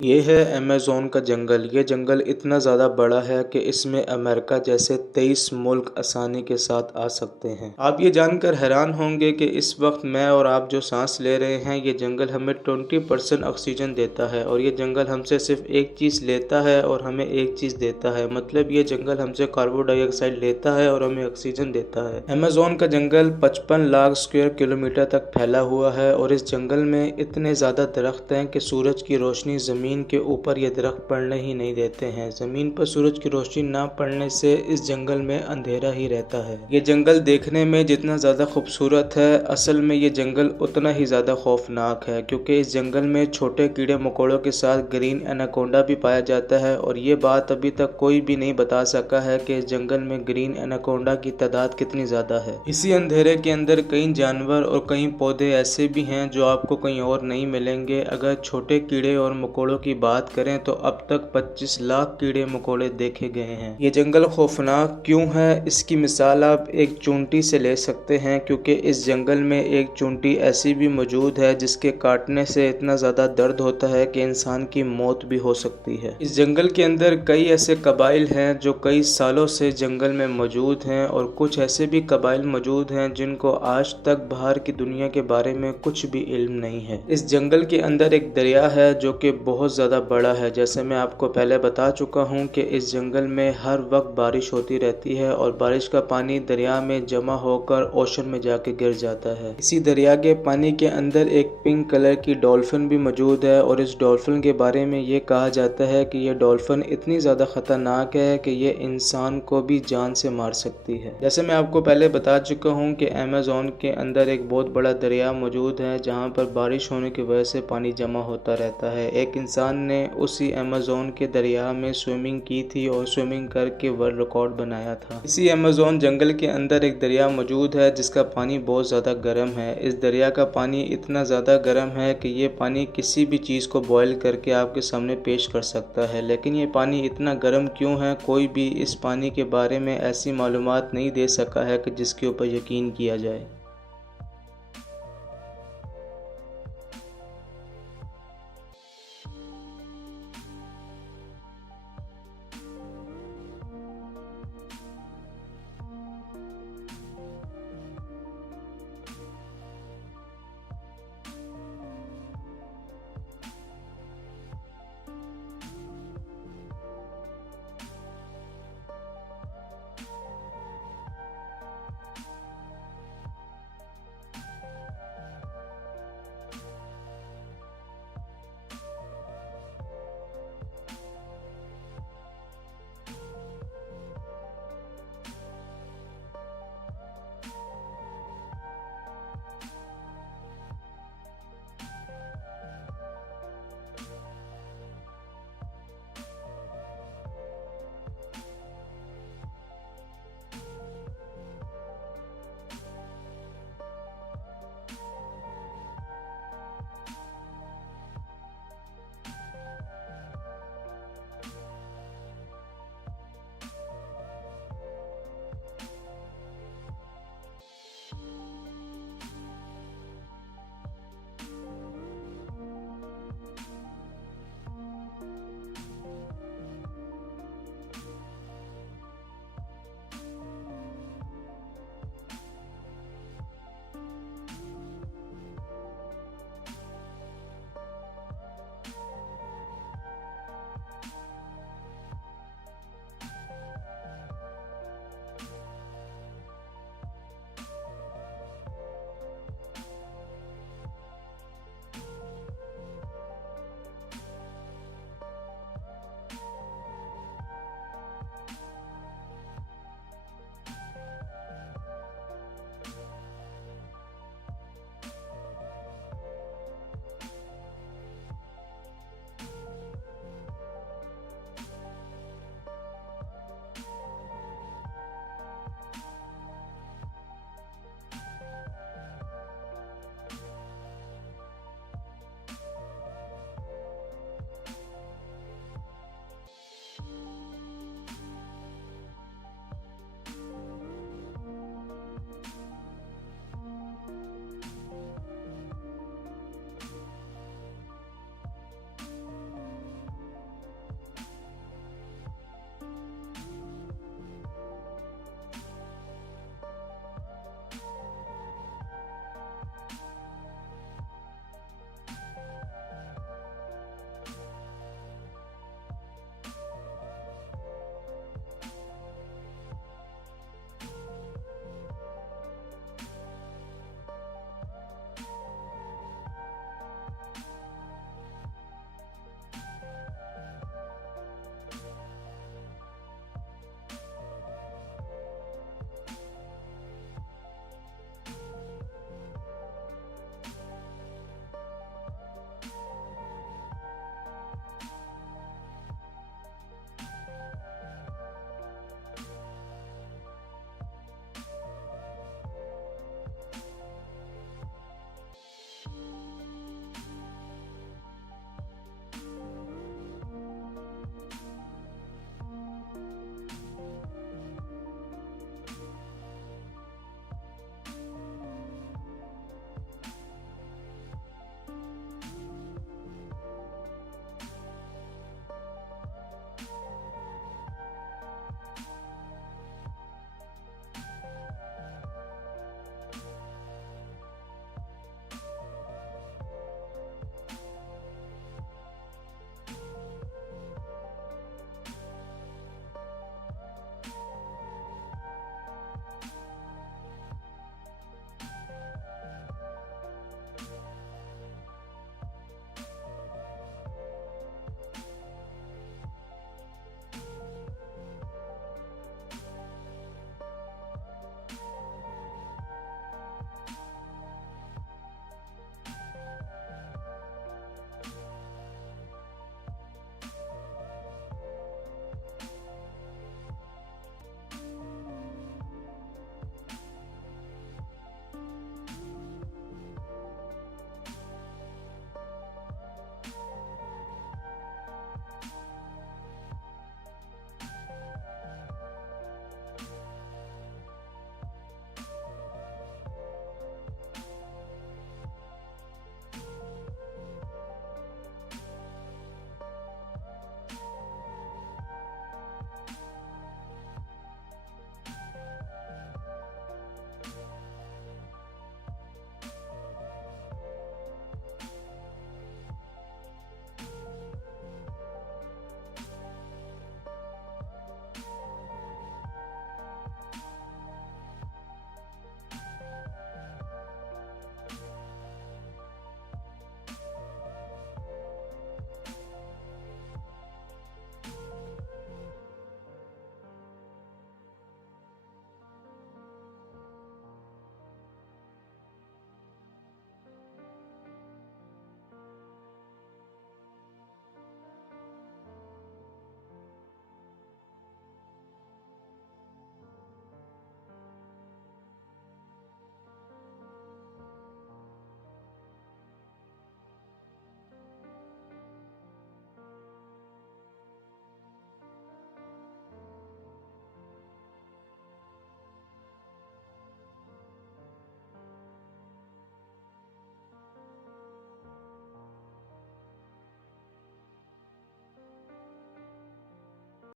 ये है अमेज़न का जंगल। ये जंगल इतना ज़्यादा बड़ा है कि इसमें अमेरिका जैसे 23 मुल्क आसानी के साथ आ सकते हैं। आप ये जानकर हैरान होंगे कि इस वक्त मैं और आप जो सांस ले रहे हैं, ये जंगल हमें 20% ऑक्सीजन देता है और ये जंगल हमसे सिर्फ एक चीज़ लेता है और हमें एक चीज़ देता है। मतलब ये जंगल हमसे कार्बन डाइऑक्साइड लेता है और हमें ऑक्सीजन देता है। अमेज़न का जंगल 55 लाख स्क्वायर किलोमीटर तक फैला हुआ है और इस जंगल में इतने ज़्यादा दरख्त हैं कि सूरज की रोशनी ज़मीन के ऊपर ये दरख्त पड़ने ही नहीं देते हैं। ज़मीन पर सूरज की रोशनी ना पड़ने से इस जंगल में अंधेरा ही रहता है। ये जंगल देखने में जितना ज़्यादा खूबसूरत है, असल में ये जंगल उतना ही ज़्यादा खौफनाक है, क्योंकि इस जंगल में छोटे कीड़े मकोड़ों के साथ ग्रीन एनाकोंडा भी पाया जाता है और ये बात अभी तक कोई भी नहीं बता सका है कि इस जंगल में ग्रीन एनाकोंडा की तादाद कितनी ज़्यादा है। इसी अंधेरे के अंदर कई जानवर और कई पौधे ऐसे भी हैं जो आपको कहीं और नहीं मिलेंगे। अगर छोटे कीड़े और मकोड़ों की बात करें तो अब तक 25 लाख कीड़े मकोड़े देखे गए हैं। ये जंगल खौफनाक क्यों है, इसकी मिसाल आप एक चूंटी से ले सकते हैं, क्योंकि इस जंगल में एक चूंटी ऐसी भी मौजूद है जिसके काटने से इतना ज़्यादा दर्द होता है कि इंसान की मौत भी हो सकती है। इस जंगल के अंदर कई ऐसे कबाइल हैं जो कई सालों से जंगल में मौजूद हैं और कुछ ऐसे भी कबाइल मौजूद हैं जिनको आज तक बाहर की दुनिया के बारे में कुछ भी इल्म नहीं है। इस जंगल के अंदर एक दरिया है जो कि बहुत ज़्यादा बड़ा है। जैसे मैं आपको पहले बता चुका हूँ कि इस जंगल में हर वक्त बारिश होती रहती है और बारिश का पानी दरिया में जमा होकर ओशन में जाके गिर जाता है। इसी दरिया के पानी के अंदर एक पिंक कलर की डॉल्फिन भी मौजूद है और इस डॉल्फिन के बारे में ये कहा जाता है कि यह डॉल्फिन इतनी ज़्यादा ख़तरनाक है कि ये इंसान को भी जान से मार सकती है। जैसे मैं आपको पहले बता चुका हूँ कि अमेज़न के अंदर एक बहुत बड़ा दरिया मौजूद है जहाँ पर बारिश होने की वजह से पानी जमा होता रहता है। एक इंसान ने उसी अमेज़न के दरिया में स्विमिंग की थी और स्विमिंग करके वर्ल्ड रिकॉर्ड बनाया था। इसी अमेज़न जंगल के अंदर एक दरिया मौजूद है जिसका पानी बहुत ज़्यादा गर्म है। इस दरिया का पानी इतना ज़्यादा गर्म है कि ये पानी किसी भी चीज़ को बॉयल करके आपके सामने पेश कर सकता है। लेकिन ये पानी इतना गर्म क्यों है, कोई भी इस पानी के बारे में ऐसी मालूमात नहीं दे सका है कि जिसके ऊपर यकीन किया जाए।